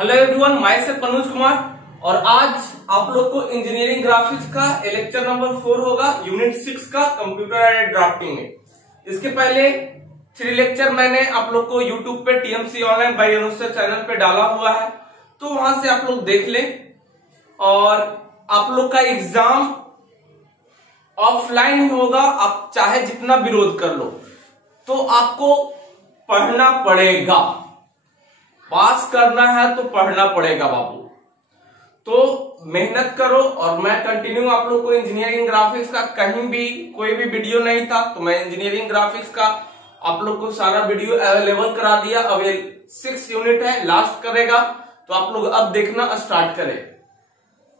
Hello everyone, my self Manoj Kumar और आज आप लोग को इंजीनियरिंग ग्राफिक्स का लेक्चर नंबर 4 होगा, यूनिट 6 का कंप्यूटर एडेड ड्राफ्टिंग में। इसके पहले 3 लेक्चर मैंने आप लोग को यूट्यूब पे टीएमसी ऑनलाइन बाय अनुसर चैनल पे डाला हुआ है, तो वहां से आप लोग देख लें। और आप लोग का एग्जाम ऑफलाइन ही होगा, आप चाहे जितना विरोध कर लो तो आपको पढ़ना पड़ेगा। पास करना है तो पढ़ना पड़ेगा बाबू, तो मेहनत करो। और मैं कंटिन्यू आप लोग को इंजीनियरिंग ग्राफिक्स का कहीं भी कोई भी वीडियो नहीं था तो मैं इंजीनियरिंग ग्राफिक्स का आप लोग को सारा वीडियो अवेलेबल करा दिया। अब ये 6 यूनिट है, लास्ट करेगा, तो आप लोग अब देखना स्टार्ट करें।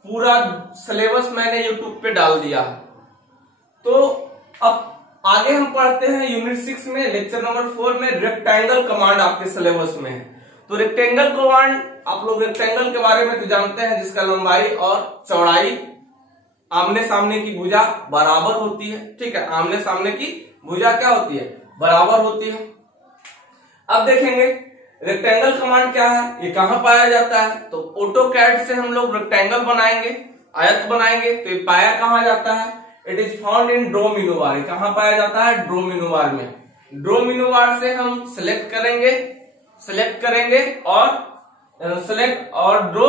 पूरा सिलेबस मैंने यूट्यूब पे डाल दिया है। तो अब आगे हम पढ़ते हैं यूनिट 6 में, लेक्चर नंबर 4 में रेक्टेंगल कमांड आपके सिलेबस में है। तो रेक्टेंगल कमांड, आप लोग रेक्टेंगल के बारे में तो जानते हैं, जिसका लंबाई और चौड़ाई आमने सामने की भुजा बराबर होती है। ठीक है, आमने सामने की भुजा क्या होती है? बराबर होती है। अब देखेंगे रेक्टेंगल कमांड क्या है, ये कहां पाया जाता है। तो ऑटोकैड से हम लोग रेक्टेंगल बनाएंगे, आयत बनाएंगे, तो ये पाया कहां जाता है? It is found in draw मेनू बार। कहां पाया जाता है? ड्रॉ मेनू बार में। ड्रॉ मेनू बार से हम सिलेक्ट करेंगे और सिलेक्ट और ड्रॉ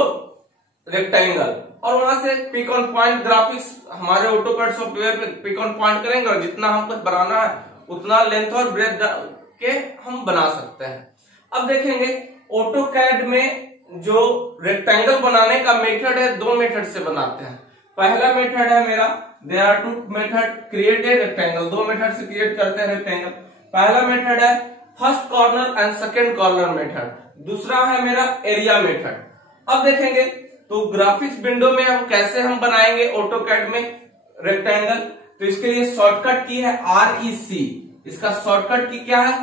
रेक्टेंगल, और वहां से पिक ऑन पॉइंट ग्राफिक्स हमारे ऑटोकैड सॉफ्टवेयर पे पिक ऑन पॉइंट करेंगे और जितना हमको बनाना है उतना लेंथ और ब्रेथ के हम बना सकते हैं। अब देखेंगे ऑटोकैड में जो रेक्टेंगल बनाने का मेथड है, 2 मेथड से बनाते हैं। पहला मेथड है मेरा, there are 2 method create a rectangle. 2 method से क्रिएट करते हैं रेक्टेंगल। पहला मेथड है first corner and second corner method, दूसरा है मेरा एरिया मेथड। अब देखेंगे तो ग्राफिक्स विंडो में हम कैसे बनाएंगे ऑटोकैड में रेक्टेंगल। तो इसके लिए शॉर्टकट की है REC। इसका शॉर्टकट की क्या है?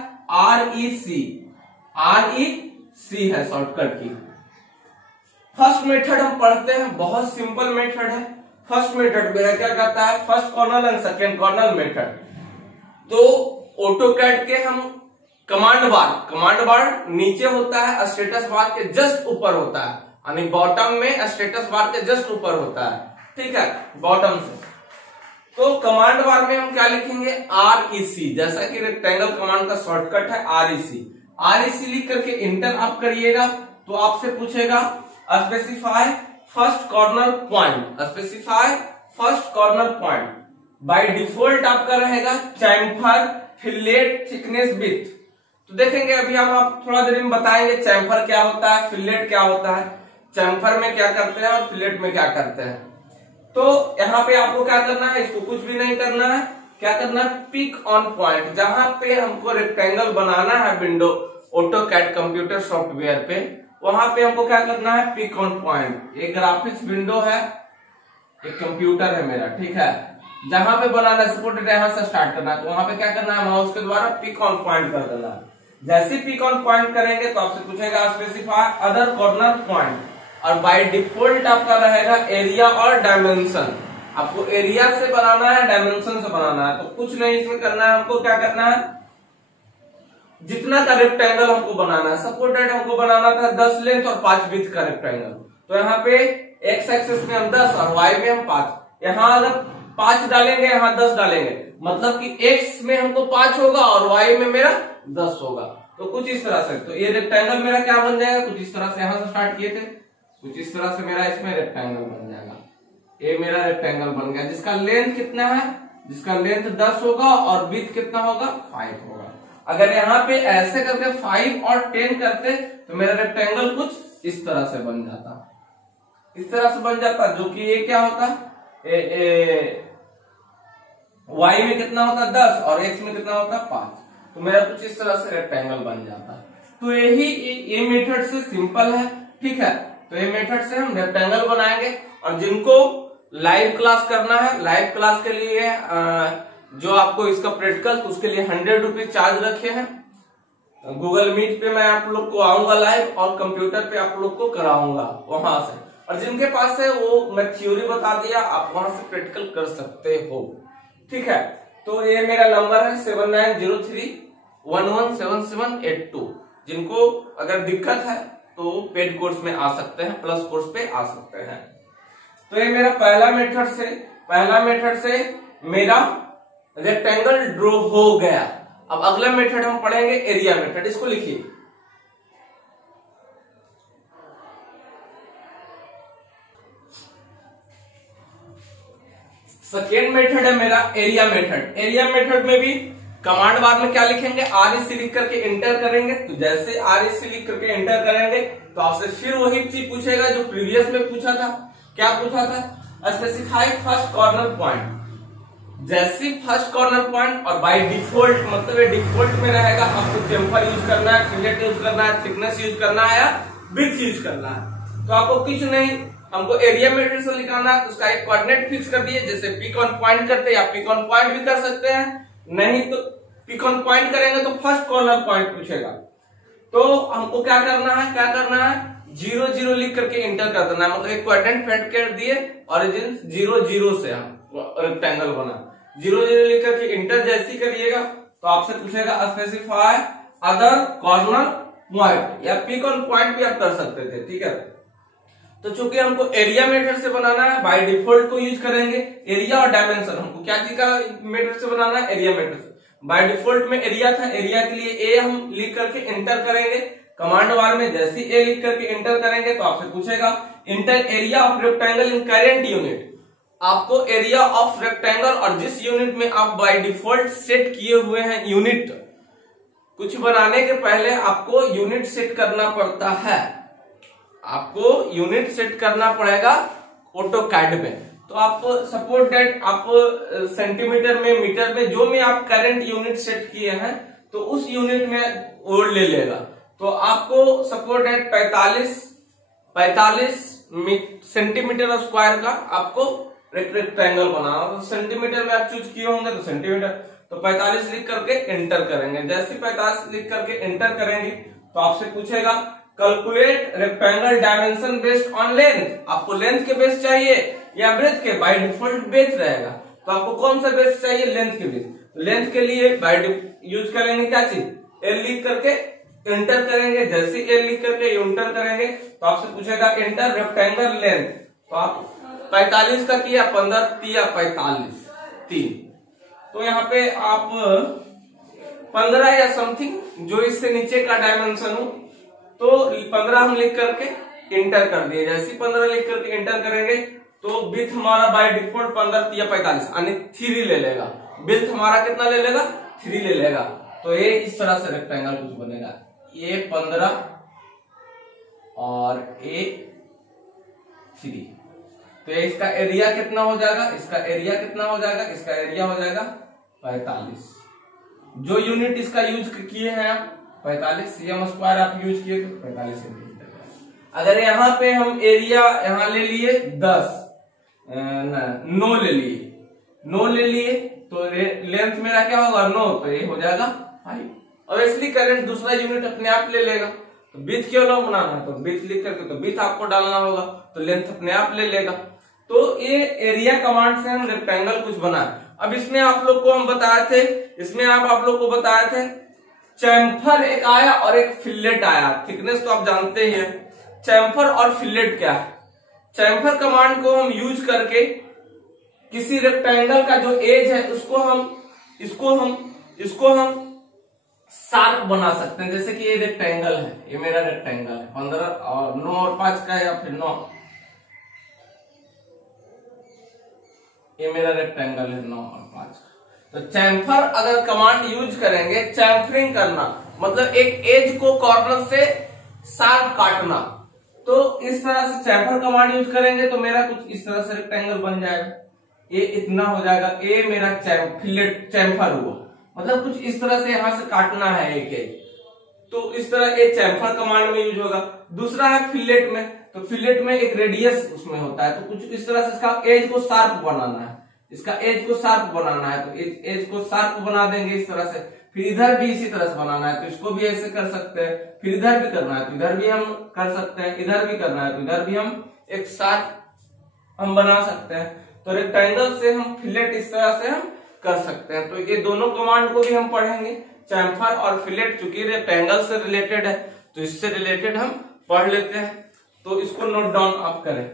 REC है शॉर्टकट की। फर्स्ट मेथड हम पढ़ते हैं, बहुत सिंपल मेथड है। फर्स्ट मेथड मेरा क्या कहता है? First corner and second corner method. तो ऑटोकैड के हम कमांड बार नीचे होता है, स्टेटस बार के जस्ट ऊपर होता है, यानी बॉटम में स्टेटस बार के जस्ट ऊपर होता है। ठीक है, बॉटम से। तो कमांड बार में हम क्या लिखेंगे? REC, जैसा कि रेक्टेंगल कमांड का शॉर्टकट है REC लिख करके इंटर आप करिएगा तो आपसे पूछेगा specify first corner point. Specify first corner point. By default आपका रहेगा चैम्फर फिलेट थिकनेस विड्थ। तो देखेंगे अभी हम आप थोड़ा देर में बताएंगे चैम्फर क्या होता है, फिलेट क्या होता है, चैम्फर में क्या करते हैं और फिलेट में क्या करते हैं। तो यहाँ पे आपको क्या करना है? इसको कुछ भी नहीं करना है। क्या करना है? Pick on point. जहां पे हमको रेक्टेंगल बनाना है विंडो ऑटोकैड कंप्यूटर सॉफ्टवेयर पे, वहां पे हमको क्या करना है? Pick on point. एक ग्राफिक्स विंडो है, एक कंप्यूटर है मेरा, ठीक है, जहां पे बनाना है, सपोर्टेड यहां से स्टार्ट करना है, तो वहां पे क्या करना है? माउस के द्वारा पिक ऑन पॉइंट कर देना है। जैसे पिक ऑन पॉइंट करेंगे तो आपसे पूछेगा स्पेसिफाई अदर कॉर्नर पॉइंट, और बाय डिफॉल्ट आपका रहेगा एरिया और डायमेंशन। आपको एरिया से बनाना है, डायमेंशन से बनाना है, तो कुछ नहीं इसमें करना है। हमको क्या करना है? जितना का रेक्टेंगल हमको बनाना है, सपोर्टेड हमको बनाना था 10 लेंथ और 5 विड्थ का रेक्टेंगल, तो यहाँ पे एक्स एक्सेस में हम 10 और वाई में हम 5। यहाँ अगर 5 डालेंगे, यहाँ 10 डालेंगे, मतलब कि एक्स में हमको 5 होगा और वाई में मेरा 10 होगा। तो कुछ इस तरह से, तो ये रेक्टेंगल मेरा क्या बन जाएगा? कुछ इस तरह से, यहां से स्टार्ट किए थे, कुछ इस तरह से मेरा इसमें रेक्टेंगल बन जाएगा। ये मेरा रेक्टेंगल बन गया, जिसका लेंथ कितना है? जिसका लेंथ 10 होगा और विड्थ कितना होगा? 5 होगा। अगर यहाँ पे ऐसे करके 5 और 10 करते तो मेरा रेक्टेंगल कुछ इस तरह से बन जाता, इस तरह से बन जाता, जो कि ये क्या होता? वाई में कितना होता? 10 और एक्स में कितना होता? 5। तो मेरा कुछ इस तरह से रेक्टेंगल बन जाता है। तो यही ये मेथड से सिंपल है। ठीक है, तो ये मेथड से हम रेक्टेंगल बनाएंगे। और जिनको लाइव क्लास करना है, लाइव क्लास के लिए जो आपको इसका प्रैक्टिकल, तो उसके लिए 100 रुपीज चार्ज रखे हैं। गूगल मीट पे मैं आप लोग को आऊंगा लाइव, और कंप्यूटर पे आप लोग को कराऊंगा वहां से। और जिनके पास है वो मैं थ्योरी बता दिया, आप वहां से प्रैक्टिकल कर सकते हो। ठीक है, तो ये मेरा नंबर है 7903117782। जिनको अगर दिक्कत है तो पेड कोर्स में आ सकते हैं, प्लस कोर्स पे आ सकते हैं। तो ये मेरा पहला मेथड से मेरा रेक्टेंगल ड्रॉ हो गया। अब अगला मेथड हम पढ़ेंगे एरिया मेथड, इसको लिखिए। सेकेंड मेथड है मेरा एरिया मेथड। एरिया मेथड में भी कमांड बार में क्या लिखेंगे, REC लिख करके एंटर करेंगे। तो जैसे REC लिख करके एंटर करेंगे तो आपसे फिर वही चीज पूछेगा जो प्रीवियस में पूछा था। क्या पूछा था, स्पेसिफाई फर्स्ट कॉर्नर पॉइंट। जैसे फर्स्ट कॉर्नर पॉइंट, और बाय डिफॉल्ट मतलब डिफॉल्ट में रहेगा, आपको चेम्फर यूज करना है, फिलेट यूज करना है, थिकनेस यूज करना है या विड्थ यूज करना है। तो आपको कुछ नहीं, हमको एरिया मेथड से निकालना है। तो उसका एक कोऑर्डिनेट फिक्स कर दिए, जैसे पिक ऑन पॉइंट करते हैं या पिक ऑन पॉइंट भी कर सकते हैं, नहीं तो पिक ऑन पॉइंट करेंगे तो फर्स्ट कॉर्नर पॉइंट पूछेगा। तो हमको क्या करना है 0 0 लिख करके एंटर कर देना है। मतलब एक कोऑर्डिनेट फेड कर दिए, ऑरिजिन 0 0 से हम रेक्टेंगल बना, 0 0 लिख करके एंटर जैसे ही करिएगा तो आपसे पूछेगा स्पेसिफाई अदर कॉर्नर पॉइंट, या पिक ऑन पॉइंट भी आप कर सकते थे, ठीक है। तो चूंकि हमको एरिया मेथड से बनाना है, बाय डिफॉल्ट को यूज करेंगे। एरिया और डायमेंशन हमको क्या चीज का मेथड से बनाना है, एरिया मेथड से। बाय डिफॉल्ट में एरिया था, एरिया के लिए ए हम लिख करके एंटर करेंगे। कमांड बार में जैसे ए लिख करके एंटर करेंगे तो आपसे पूछेगा inter area of rectangle in current unit. आपको एरिया ऑफ रेक्टेंगल, और जिस यूनिट में आप बाय डिफॉल्ट सेट किए हुए हैं यूनिट, कुछ बनाने के पहले आपको यूनिट सेट करना पड़ता है, आपको यूनिट सेट करना पड़ेगा ऑटोकैड में। तो आपको सपोज दैट आप सेंटीमीटर में, मीटर में, जो में आप करंट यूनिट सेट किए हैं तो उस यूनिट में वो ले लेगा। तो आपको सपोज दैट 45 सेंटीमीटर स्क्वायर का आपको रेक्टेंगल बनाना। तो सेंटीमीटर में आप चूज किए होंगे तो सेंटीमीटर, तो 45 लिख करके एंटर करेंगे। जैसे 45 लिख करके एंटर करेंगे तो आपसे पूछेगा calculate rectangle dimension based on length. आपको लेंथ के बेस चाहिए या ब्रेथ के, बाय डिफॉल्ट ब्रेथ रहेगा। तो आपको कौन सा बेस चाहिए, लेंथ के बेस। लेंथ के लिए बाय यूज करेंगे क्या चीज, एल लिख करके एंटर करेंगे। जैसे एल लिख करके एंटर करेंगे तो आपसे पूछेगा एंटर रेक्टेंगल लेंथ। तो आप 45 का किया, 15 तिया 45 3। तो यहाँ पे आप 15 या समथिंग जो इससे नीचे का डायमेंशन हो तो 15 हम लिख करके एंटर कर दिए। जैसे 15 लिख करके एंटर करेंगे तो विड्थ हमारा बाय डिफॉल्ट 15 या 45 यानी 3 ले लेगा। विड्थ हमारा कितना ले लेगा, 3 ले लेगा। तो ये इस तरह से रेक्टेंगल कुछ बनेगा, ये 15 और ये 3। तो इसका एरिया कितना हो जाएगा, इसका एरिया कितना हो जाएगा, इसका एरिया हो जाएगा 45। जो यूनिट इसका यूज किए हैं आप 45 cm स्क्वायर आप यूज किए तो 45 सेंटीमीटर। अगर यहाँ पे हम एरिया यहाँ ले लिए 10 9 ले लिए तो लेंथ मेरा क्या होगा 9, तो ये हो जाएगा 5। और इसलिए करंट दूसरा यूनिट अपने आप ले लेगा। तो बीथ क्यों लो बनाना है, तो बीथ लिख करके तो बीथ आपको डालना होगा, तो लेंथ अपने आप ले लेगा। तो ये एरिया कमांड से हम रेक्टेंगल कुछ बनाए। अब इसमें आप लोग को हम बताए थे, इसमें आप लोग को बताए थे चैम्फर एक आया और एक फिलेट आया। थिकनेस तो आप जानते ही हैं। चैम्फर और फिलेट क्या है, चैम्फर कमांड को हम यूज करके किसी रेक्टेंगल का जो एज है इसको हम शार्प बना सकते हैं। जैसे कि ये रेक्टेंगल है, ये मेरा रेक्टेंगल है 15 और 9 और 5 का, या फिर 9, ये मेरा रेक्टेंगल है 9 और 5 का। तो चैम्फर अगर कमांड यूज करेंगे, चैम्फरिंग करना मतलब एक एज को कॉर्नर से शार्प काटना, तो इस तरह से चैम्फर कमांड यूज करेंगे तो मेरा कुछ इस तरह से रेक्टेंगल बन जाएगा। ये इतना हो जाएगा, ये मेरा फिलेट चैम्फर हुआ, मतलब कुछ इस तरह से यहां से काटना है एक एज, तो इस तरह ये चैम्फर कमांड में यूज होगा। दूसरा है फिलेट में, तो फिलेट में एक रेडियस उसमें होता है, तो कुछ इस तरह से इसका एज को शार्प बनाना है, इसका एज को शार्प बनाना है, तो एज को शार्प बना देंगे इस तरह से। फिर इधर भी इसी तरह से बनाना है, तो इसको भी ऐसे कर सकते हैं। फिर इधर भी करना है तो इधर भी हम कर सकते हैं, इधर भी करना है तो इधर भी हम एक शार्प हम बना सकते हैं। तो रेक्टेंगल से हम फिलेट इस तरह से हम कर सकते हैं। तो ये दोनों कमांड को भी हम पढ़ेंगे, चैम्फर और फिलेट। चूंकि रेक्टेंगल से रिलेटेड है तो इससे रिलेटेड हम पढ़ लेते हैं, तो इसको नोट डाउन आप करें।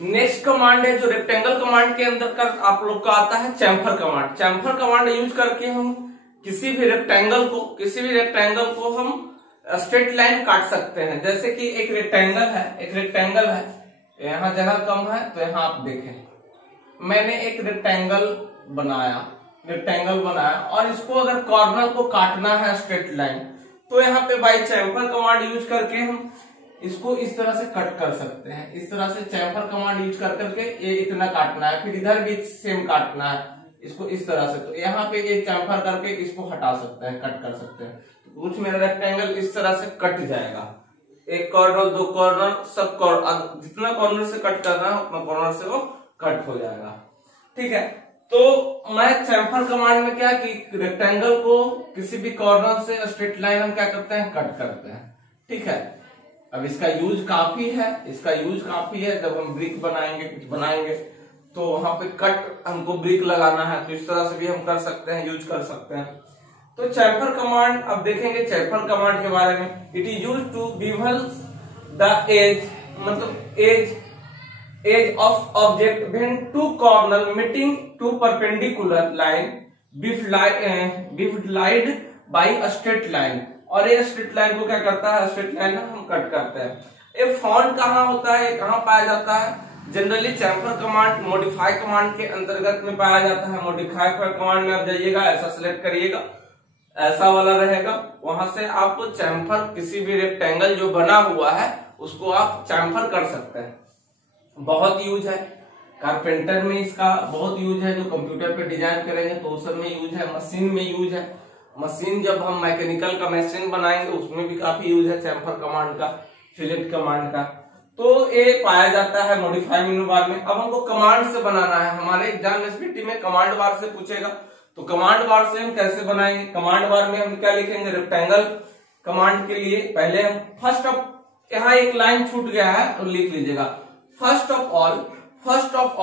नेक्स्ट कमांड है जो रेक्टेंगल कमांड के अंदर का आप लोग का आता है chamfer command. Chamfer command use करके हम किसी भी रेक्टेंगल को हम स्ट्रेट लाइन काट सकते हैं। जैसे कि एक रेक्टेंगल है, यहाँ जगह कम है तो यहाँ आप देखें मैंने एक रेक्टेंगल बनाया और इसको अगर कॉर्नर को काटना है स्ट्रेट लाइन, तो यहाँ पे बाई चैम्फर कमांड यूज करके हम इसको इस तरह से कट कर सकते हैं। इस तरह से चैम्फर कमांड यूज कर करके ये इतना काटना है, फिर इधर भी सेम काटना है इसको इस तरह से। तो यहाँ पे ये चैम्फर करके इसको हटा सकते हैं, कट कर सकते हैं। तो कुछ मेरा रेक्टेंगल इस तरह से कट जाएगा, एक कॉर्नर, दो कॉर्नर, सब कॉर्नर, जितना कॉर्नर से कट करना है उतना कॉर्नर से वो कट हो जाएगा। ठीक है, तो मैं चैम्फर कमांड में क्या कि रेक्टेंगल को किसी भी कॉर्नर से स्ट्रेट लाइन हम क्या करते हैं, कट करते हैं। ठीक है, अब इसका यूज काफी है। जब हम ब्रिक बनाएंगे, कुछ बनाएंगे, तो वहां पे कट हमको ब्रिक लगाना है, तो इस तरह से भी हम कर सकते हैं, यूज कर सकते हैं। तो चैम्फर कमांड अब देखेंगे चैम्फर कमांड के बारे में। It is use to bevel the edge, मतलब edge of object when two corner meeting to perpendicular line बिफलाइड बाई अ स्ट्रेट लाइन। और ये स्ट्रेट लाइन को क्या करता है, स्ट्रेट लाइन हम कट करते हैं। ये फाउंड कहाँ होता है, कहाँ पाया जाता है? Generally chamfer command modify command के अंतर्गत में पाया जाता है। मॉडिफाई कमांड में आप जाइएगा, ऐसा सिलेक्ट करिएगा, ऐसा वाला रहेगा, वहां से आपको चैम्फर किसी भी रेक्टेंगल जो बना हुआ है उसको आप चैम्फर कर सकते हैं। बहुत यूज है कारपेंटर में, इसका बहुत यूज है। जो कंप्यूटर पे डिजाइन करेंगे तो उस सब में यूज है, मशीन में यूज है। मशीन जब हम मैकेनिकल का मशीन बनाएंगे उसमें भी काफी यूज है चैम्फर कमांड का, फिलेट कमांड का। तो ये पाया जाता है मॉडिफाई मेनू बार में। अब हमको कमांड से बनाना है, हमारे एग्जाम एसपीटी में कमांड बार से पूछेगा, तो कमांड बार से हम कैसे बनाएंगे? कमांड बार में हम क्या लिखेंगे? रेक्टेंगल कमांड के लिए पहले हम फर्स्ट ऑफ, यहाँ एक लाइन छूट गया है तो लिख लीजिएगा, first of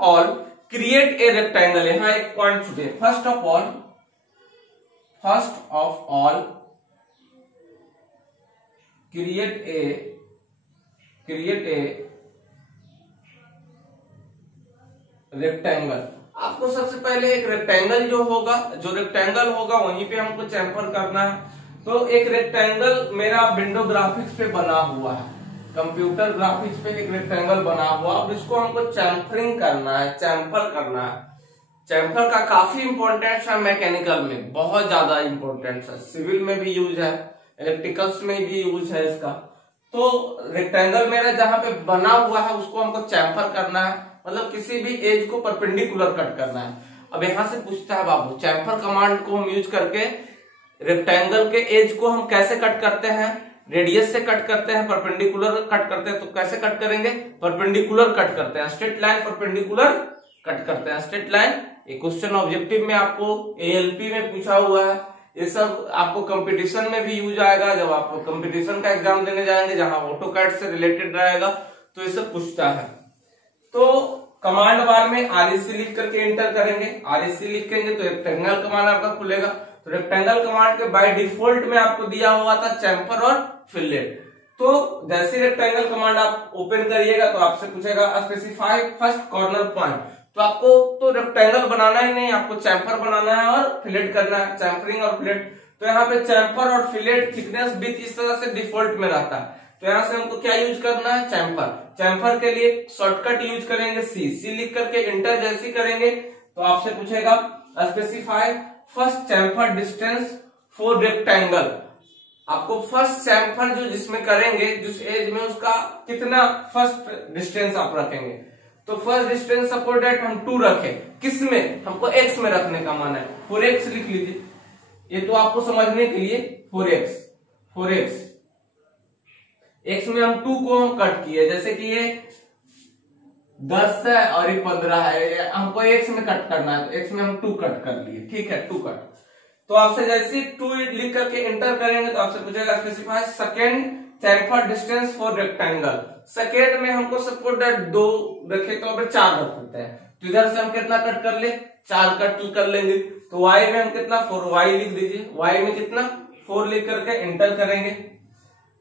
all create a rectangle. यहाँ एक पॉइंट छूटे, first of all create a rectangle. आपको सबसे पहले एक रेक्टेंगल जो रेक्टेंगल होगा वहीं पे हमको चैम्फर करना है। तो एक रेक्टेंगल मेरा विंडो ग्राफिक्स पे बना हुआ है, कंप्यूटर ग्राफिक्स पे एक रेक्टेंगल बना हुआ, अब इसको हमको चैम्फरिंग करना है, चैम्फर करना है। चैम्फर का काफी इंपॉर्टेंस है, मैकेनिकल में बहुत ज्यादा इंपॉर्टेंस है, सिविल में भी यूज है, इलेक्ट्रिकल्स में भी यूज है इसका। तो रेक्टेंगल मेरा जहां पे बना हुआ है उसको हमको चैम्फर करना है, मतलब किसी भी एज को परपेंडिकुलर कट करना है। अब यहां से पूछता है बाबू, चैम्फर कमांड को हम यूज करके रेक्टेंगल के एज को हम कैसे कट करते हैं? रेडियस से कट करते हैं, परपेंडिकुलर कट करते हैं। तो कैसे कट करेंगे? परपेंडिकुलर कट करते हैं, स्ट्रेट लाइन परपेंडिकुलर कट करते हैं, स्ट्रेट लाइन। एक क्वेश्चन ऑब्जेक्टिव में आपको एएलपी में पूछा हुआ है, ये सब आपको कंपटीशन में भी यूज आएगा। जब आप कंपटीशन का एग्जाम देने जाएंगे जहां ऑटोकैड से रिलेटेड रहेगा तो ये सब पूछता है। तो कमांड बार में आरईसी लिख करके एंटर करेंगे, आरईसी लिखेंगे तो रेक्टेंगल कमांड आपका खुलेगा। तो रेक्टेंगल कमांड के बाय डिफॉल्ट में आपको दिया हुआ था चैम्फर और फिलेट। तो जैसे रेक्टेंगल कमांड आप ओपन करिएगा तो आपसे पूछेगा स्पेसिफाई फर्स्ट कॉर्नर पॉइंट। तो आपको तो रेक्टेंगल बनाना ही नहीं, आपको चैम्फर बनाना है और फिलेट करना है, चैम्फरिंग और फिलेट। तो यहाँ पे चैम्फर और फिलेट थिकनेस विथ इस तरह से डिफॉल्ट में रहता है। तो यहाँ से हमको क्या यूज करना है? चैम्फर। चैम्फर के लिए शॉर्टकट यूज करेंगे सी लिख करके एंटर जैसे करेंगे तो आपसे पूछेगा specify first chamfer distance for rectangle. आपको फर्स्ट चैम्फर जो जिसमें करेंगे, जिस एज में, उसका कितना फर्स्ट डिस्टेंस आप रखेंगे। तो फर्स्ट डिस्टेंस सपोज दैट हम 2 रखें, किस में? हमको एक्स में रखने का मन है, 4x लिख लीजिए। ये तो आपको समझने के लिए 4x एक्स में हम 2 को हम कट किए, जैसे कि ये 10 है और ये 15 है, हमको एक्स में कट करना है तो एक्स में हम 2 कट कर लिए। ठीक है, 2 कट। तो आपसे जैसे 2 लिख करके एंटर करेंगे तो आपसे पूछेगा specify second chamfer distance for rectangle. Second में हमको सपोज दैट 2 रखे तो अब 4 रख देते हैं। तो इधर से हम कितना कट कर ले, 4 कट कर लेंगे। तो y में हम कितना 4y लिख दीजिए, y में कितना 4 लिख करके एंटर करेंगे।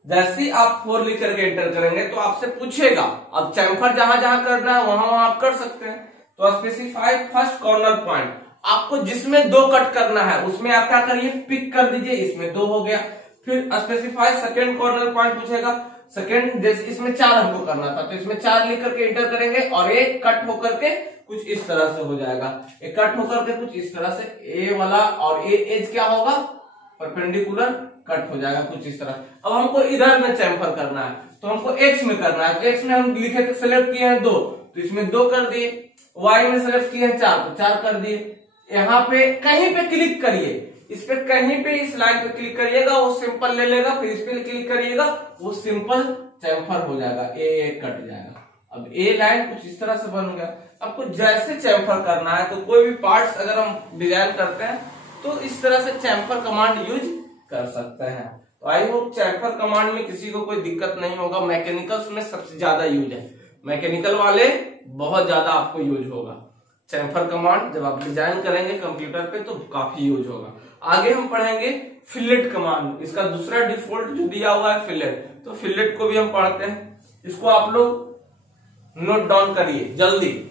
जैसे ही आप 4 लिख करके एंटर करेंगे तो आपसे पूछेगा, अब चैम्फर जहां जहां करना है वहां वहां आप कर सकते हैं। तो स्पेसिफाई फर्स्ट कॉर्नर पॉइंट, आपको जिसमें 2 कट करना है उसमें आप क्या करिए, पिक कर दीजिए, इसमें 2 हो गया। फिर स्पेसिफाई सेकेंड कॉर्नर पॉइंट पूछेगा, सेकेंड जैसे इसमें 4 हमको करना था तो इसमें 4 लिख करके एंटर करेंगे और एक कट होकर के कुछ इस तरह से हो जाएगा, एक कट होकर के कुछ इस तरह से ए वाला, और ए एज क्या होगा, परपेंडिकुलर कट हो जाएगा कुछ इस तरह। अब हमको इधर में चैम्फर करना है तो हमको एक्स में करना है, तो एक्स में हम लिखे थे सेलेक्ट किए हैं 2, तो इसमें 2 कर दिए। वाई में सेलेक्ट किए हैं 4, तो 4 कर दिए। यहाँ पे कहीं पे क्लिक करिए, इस पे कहीं पे इस लाइन पे क्लिक करिएगा, वो सिंपल ले लेगा, फिर इस पे क्लिक करिएगा, वो सिंपल चैम्फर हो जाएगा, ए कट जाएगा। अब ए लाइन कुछ इस तरह से बन गया। आपको जैसे चैम्फर करना है, तो कोई भी पार्ट्स अगर हम डिजाइन करते हैं तो इस तरह से चैम्फर कमांड यूज कर सकते हैं। तो आई होप चैम्फर कमांड में किसी को कोई दिक्कत नहीं होगा। मैकेनिकल्स में सबसे ज्यादा यूज है, मैकेनिकल वाले बहुत ज्यादा आपको यूज होगा चैम्फर कमांड। जब आप डिजाइन करेंगे कंप्यूटर पे तो काफी यूज होगा। आगे हम पढ़ेंगे फिलेट कमांड, इसका दूसरा डिफॉल्ट जो दिया हुआ है फिलेट, तो फिलेट को भी हम पढ़ते हैं। इसको आप लोग नोट डाउन करिए जल्दी।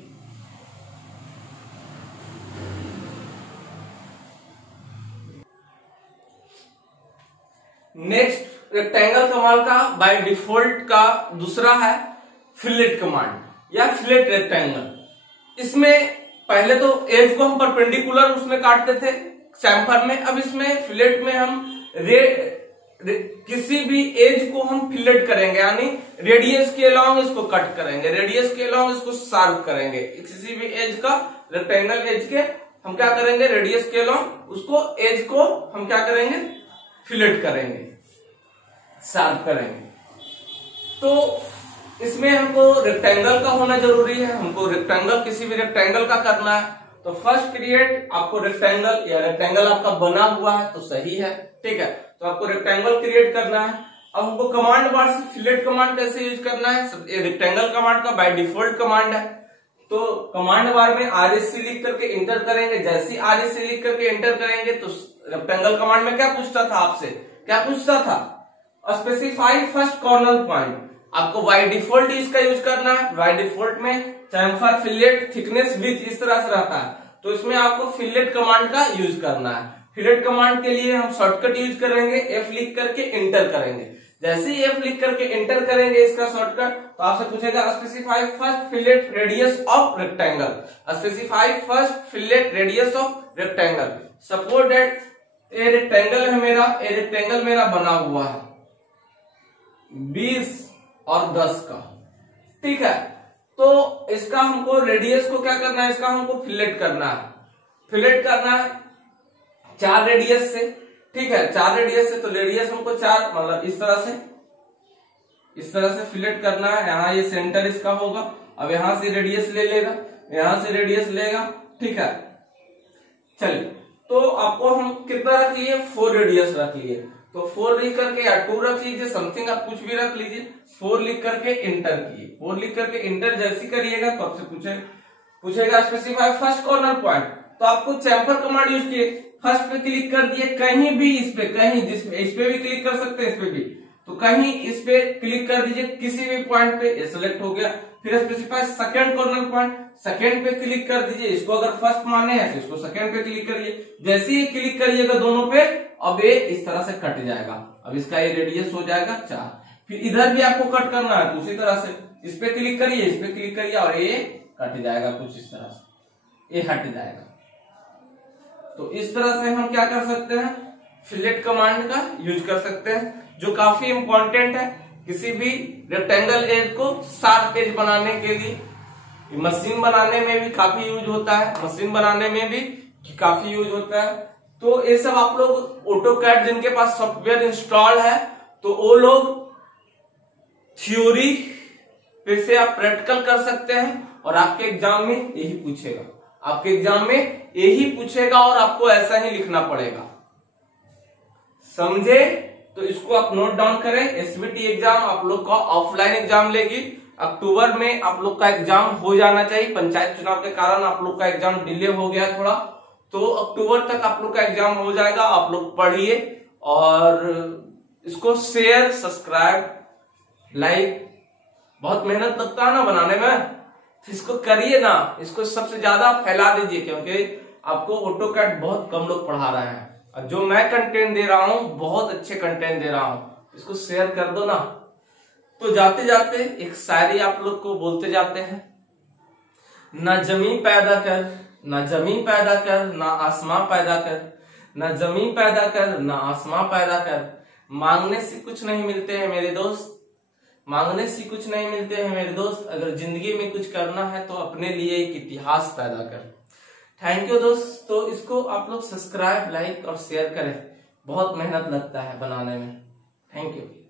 नेक्स्ट रेक्टेंगल कमांड का बाय डिफॉल्ट का दूसरा है फिलेट कमांड या फिलेट रेक्टेंगल। इसमें पहले तो एज को हम परपेंडिकुलर उसमें काटते थे चैम्फर में, अब इसमें फिलेट में हम किसी भी एज को हम फिलेट करेंगे, यानी रेडियस के अलॉन्ग इसको कट करेंगे, रेडियस के अलॉन्ग इसको शार्प करेंगे। किसी भी एज का रेक्टेंगल एज के हम क्या करेंगे, रेडियस के अलॉन्ग उसको एज को हम क्या करेंगे, फिलेट करेंगे, शार्प करेंगे। तो इसमें हमको रेक्टेंगल का होना जरूरी है, हमको रेक्टेंगल किसी भी रेक्टेंगल का करना है। तो फर्स्ट क्रिएट आपको रेक्टेंगल, या रेक्टेंगल आपका बना हुआ है तो सही है, ठीक है। तो आपको रेक्टेंगल क्रिएट करना है। अब हमको कमांड बार से फिलेट कमांड कैसे यूज करना है, रेक्टेंगल कमांड का बाय डिफॉल्ट कमांड है। तो कमांड बार में RSC लिख करके इंटर करेंगे, जैसे RSC लिख करके इंटर करेंगे तो रेक्टेंगल कमांड में क्या पूछता था आपसे, क्या पूछता था, स्पेसिफाई फर्स्ट कॉर्नर पॉइंट। आपको बाय डिफॉल्ट इसका यूज करना है। बाय डिफॉल्ट में चैम्फर फिलेट थिकनेस विड्थ इस तरह से रहता है, तो इसमें आपको फिलेट कमांड का यूज करना है। फिलेट कमांड के लिए हम शॉर्टकट यूज करेंगे, F लिख करके इंटर करेंगे। जैसे ही F लिख करके इंटर करेंगे इसका शॉर्टकट, तो आपसे पूछेगा specify first fillet radius of rectangle, specify first fillet radius of rectangle. Suppose that a rectangle है मेरा, ए रेक्टेंगल मेरा बना हुआ है 20 और 10 का, ठीक है। तो इसका हमको रेडियस को क्या करना है, इसका हमको फिलेट करना है। फिलेट करना है 4 रेडियस से, ठीक है, 4 रेडियस से। तो रेडियस हमको 4 मतलब इस तरह से फिलेट करना है। यहाँ ये सेंटर इसका होगा। अब यहां से रेडियस ले लेगा, यहां से रेडियस लेगा, ठीक है। चलिए, तो आपको हम कितना रख लिए, 4 रेडियस रख लिए। तो 4 लिख करके या 2 रख लीजिए, समथिंग आप कुछ भी रख लीजिए। 4 लिख करके इंटर किए, 4 लिख करके इंटर जैसी करिएगा तो आपसे पूछेगा स्पेसिफाई फर्स्ट कॉर्नर पॉइंट। तो आपको चैम्फर कमांड यूज किए, फर्स्ट पे क्लिक कर दिए, कहीं भी इस पे, कहीं जिसपे, इस पे भी क्लिक कर सकते हैं, इस पे भी, तो कहीं इस पे क्लिक कर दीजिए किसी भी पॉइंट पे, ये सिलेक्ट हो गया। फिर specify second corner point, second पे क्लिक कर दीजिए। इसको अगर फर्स्ट माने हैं तो इसको सेकंड पे क्लिक करिए। जैसे ही क्लिक करिएगा दोनों पे, अब ये इस तरह से कट जाएगा। अब इसका ये रेडियस हो जाएगा 4। फिर इधर भी आपको कट करना है, तो उसी तरह से इस पे क्लिक करिए, इस पे क्लिक करिए और ये कट जाएगा कुछ इस तरह से, ये हट जाएगा। तो इस तरह से हम क्या कर सकते हैं, फिलेट कमांड का यूज कर सकते हैं, जो काफी इंपॉर्टेंट है किसी भी रेक्टेंगल एज को शार्प एज बनाने के लिए। मशीन बनाने में भी काफी यूज होता है, मशीन बनाने में भी काफी यूज होता है। तो ये सब आप लोग ऑटोकैड जिनके पास सॉफ्टवेयर इंस्टॉल है, तो वो लोग थ्योरी फिर से आप प्रैक्टिकल कर सकते हैं, और आपके एग्जाम में यही पूछेगा, आपके एग्जाम में यही पूछेगा और आपको ऐसा ही लिखना पड़ेगा, समझे। तो इसको आप नोट डाउन करें। SBT एग्जाम आप लोग का ऑफलाइन एग्जाम लेगी, अक्टूबर में आप लोग का एग्जाम हो जाना चाहिए। पंचायत चुनाव के कारण आप लोग का एग्जाम डिले हो गया थोड़ा, तो अक्टूबर तक आप लोग का एग्जाम हो जाएगा। आप लोग पढ़िए और इसको शेयर, सब्सक्राइब, लाइक, बहुत मेहनत लगता है ना बनाने में, तो इसको करिए ना, इसको सबसे ज्यादा फैला दीजिए, क्योंकि आपको ऑटोकैड बहुत कम लोग पढ़ा रहे हैं और जो मैं कंटेंट दे रहा हूं बहुत अच्छे कंटेंट दे रहा हूं, इसको शेयर कर दो ना। तो जाते जाते एक शायरी आप लोग को बोलते जाते हैं। ना जमीन पैदा कर, ना जमीन पैदा कर, ना आसमां पैदा कर, ना जमीन पैदा कर, ना आसमां पैदा कर, मांगने से कुछ नहीं मिलते हैं मेरे दोस्त, मांगने से कुछ नहीं मिलते हैं मेरे दोस्त, अगर जिंदगी में कुछ करना है तो अपने लिए एक इतिहास पैदा कर। थैंक यू दोस्त। तो इसको आप लोग सब्सक्राइब, लाइक और शेयर करें, बहुत मेहनत लगता है बनाने में। Thank you.